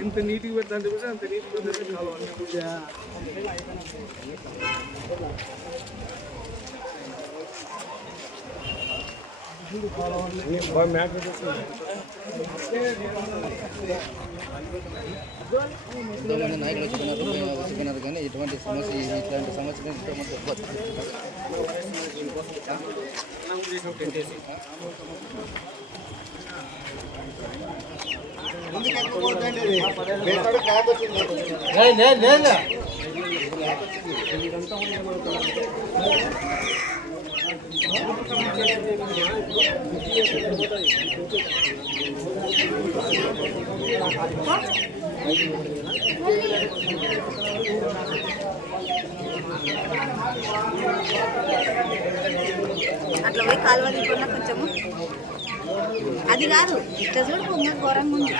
ఎంత నీట్గా పెడతాను చెప్పేసి అంత నీట్గా పెట్టేస్తుంది. ఇంతకుముందు నాయకులు వచ్చిపోయినారు కానీ ఇటువంటి సమస్య ఇట్లాంటి సమస్య ఇంతకుముందు ఎక్కువ అట్లా పోయి కాలువ దిగుకున్నా కొంచెము అది కాదు ఇట్లా చూడు పొంగ ఘోరంగా ఉంది.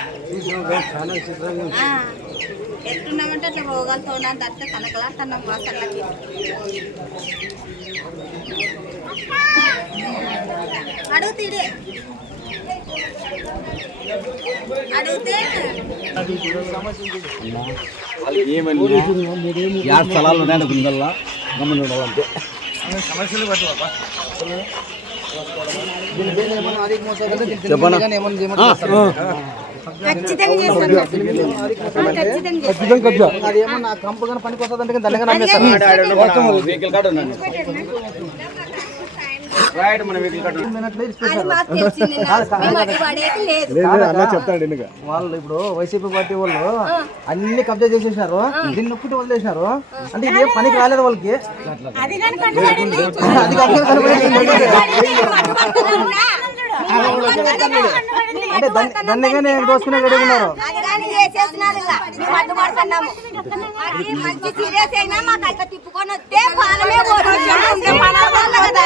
ఆ, ఎట్టున్నామంటే అట్లా రోగాలతో ఉన్నంత అట్లా కనకలాడుతున్నాం వాసనలకి. అడుగుతీడే అడిగితే. యాడ్ స్థలాలు ఉన్నాయంటే గుండల్లా? గమని ఉండాలంటే. సమస్యలు చెప్పనా ఖచ్చితంగా కంపు కానీ పనికి వస్తుంది అంటే దండగా చెప్తాడు వాళ్ళు ఇప్పుడు వైసీపీ పార్టీ వాళ్ళు అన్ని కబ్జా చేసేసినారు దీన్ని ఒక్కటి వదిలేసినారు అంటే ఇదే పనికి రాలేదు వాళ్ళకి. అంటే దండగానే దోసుకునే మంచి సీరియస్ అయినా మాకు అట్లా తిప్పుకొని వస్తే పాలమే పోతుంది. కదా.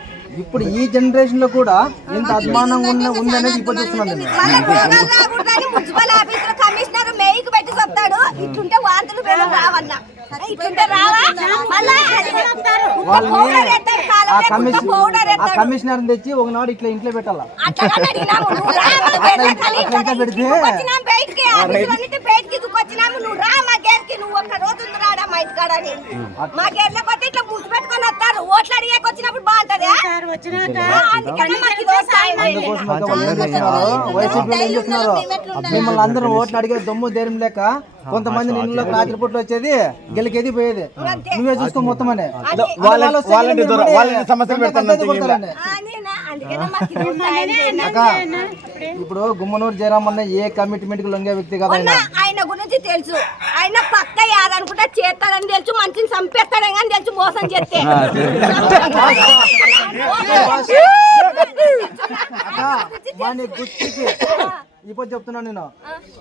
ఇప్పుడు ఈ జనరేషన్లో కూడా ఇంత అభిమానం ఉన్న ఉందనేది ఇప్పుడు చూస్తున్నాను కమిషనర్ మేయికి పెట్టి చెప్తాడు ఇట్లుంటే రావన్న. తెచ్చి ఒకనాడు ఇట్లా ఇంట్లో పెట్టాలా? ఇంట్లో పెడితే నువ్వు ఒక్క రోజు రాడా మా గేట్ల కొట్టి ఇట్లా మూసి ఓట్లు అడిగేకి వచ్చినప్పుడు బాగుంటది. మిమ్మల్ని అందరూ ఓట్లు అడిగే దమ్ము ధైర్యం లేక కొంతమంది నిన్నులో రాత్రిపూట్లు వచ్చేది గెలికేది పోయేది. నువ్వే చూసుకో మొత్తం అని. సమస్యలు ఇప్పుడు గుమ్మనూరు జయరామ్ అన్న ఏ కమిట్మెంట్కి లొంగే వ్యక్తి కదా తెలుసు. ఆయన పక్క యాదనుకుంటే చేస్తాడని తెలుసు మంచిని చంపేస్తాడని కానీ తెలుసు మోసం చేస్తే. మన గుర్తుకి ఇప్పుడు చెప్తున్నాను నేను.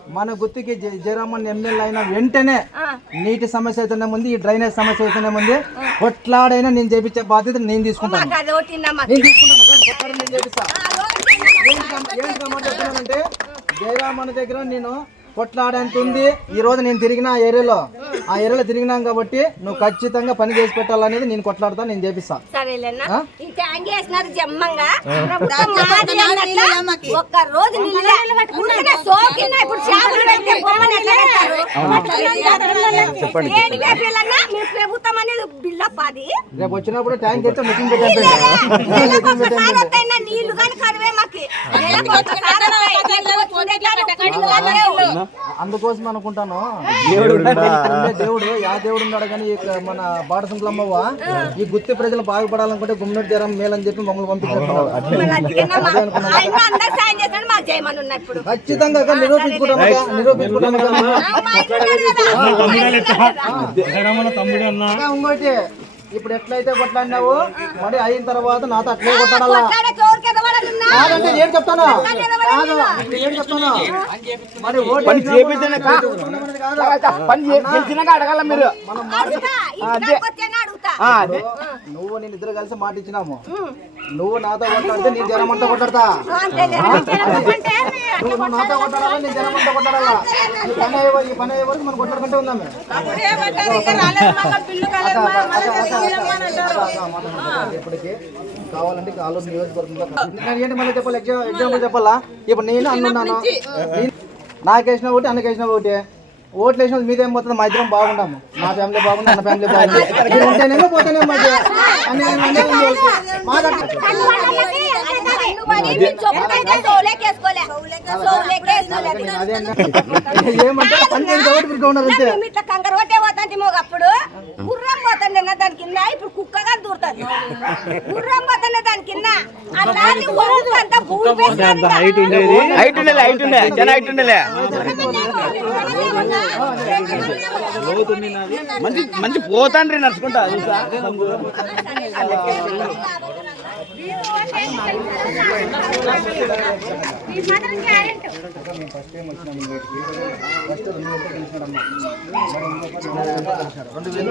మన గుర్తుకి జ- జయరామన్ ఎమ్మెల్యే అయిన వెంటనే నీటి సమస్య అయితేనే ముందు ఈ డ్రైనేజ్ సమస్య అయితేనే ముందు కొట్లాడైనా నేను చేపించే బాధ్యత నేను తీసుకుంటాను. నేను తీసుకుంటాను. నేను జయరామన్ దగ్గర నేను కొట్లాడేంత ఉంది ఈ రోజు నేను తిరిగిన ఆ ఏరియాలో. ఆ ఏరియాలో తిరిగినాం కాబట్టి నువ్వు ఖచ్చితంగా పని చేసి పెట్టాలనేది నేను కొట్లాడతా నేను చేపిస్తా. రేపు వచ్చినప్పుడు ట్యాంక్ అయితే మిషన్ వస్తాయినా నీళ్ళు కానీ కరువే మాకు. అందుకోసం అనుకుంటాను. దేవుడు దేవుడు యా దేవుడు ఉన్నాడు కానీ మన బాడసింకులమ్మవ్వ ఈ గుత్తి ప్రజలు బాగుపడాలనుకుంటే గుమ్మడి తీరం మేలని చెప్పి మమ్మల్ని ఇప్పుడు ఖచ్చితంగా ఇంకోటి ఇప్పుడు ఎట్లయితే కొట్లాడినావు మరి అయిన తర్వాత నాతో అట్లే కొట్టాడాలా? కాదంటే ఏం చెప్తాను? కాదు ఏం చెప్తాను? మరి ఓటు పని అడగాల మీరు. అదే. నువ్వు నేను ఇద్దరు కలిసి మాట ఇచ్చినాము. నువ్వు నాతో కొట్లాడితే నీ జనం అంతా కొట్లాడతా నువ్వు నాతో నీ ఈ పని అయ్యే వరకు- ఈ పని అయ్యే వరకు మనం కొట్లాడుకుంటూ ఉందాము ఇప్పటికి కావాలంటే ఆలోచన నియోజకవర్గంలో నేను ఏంటి మళ్ళీ చెప్పాలి? ఎగ్జామ్ ఎగ్జాంపుల్ చెప్పాలా? ఇప్పుడు నేను అన్నున్నాను. నాకేసిన ఒకటి అన్నకేసిన ఒకటి ఓట్లు వేసిన మీదేం పోతుంది మా ఇద్దరం బాగుంటాము నా ఫ్యామిలీ బాగుంది అన్న ఫ్యామిలీ బాగుంది. మీరు ఉంటేనేమో పోతేనే మధ్య అన్ని అన్ని ఏమంటే పని చేయని కాబట్టి మీరు ఉన్నారు అంతే. మేము ఇట్లా కంకర కొట్టే పోతాంటి గుర్రం పోతుంది దాని కింద. ఇప్పుడు కుక్కగా దూరుతుంది గుర్రం పోతుంది దాని కింద. అలాంటి ఒళ్ళు అంతా భూమి పేసినారు ఇంకా. హైట్ ఉండేలే హైట్ ఉండే చాలా హైట్ ఉండేలే. మంచి మంచి పోతాండ్రి నడుచుకుంటా చూసా రెండు వేలు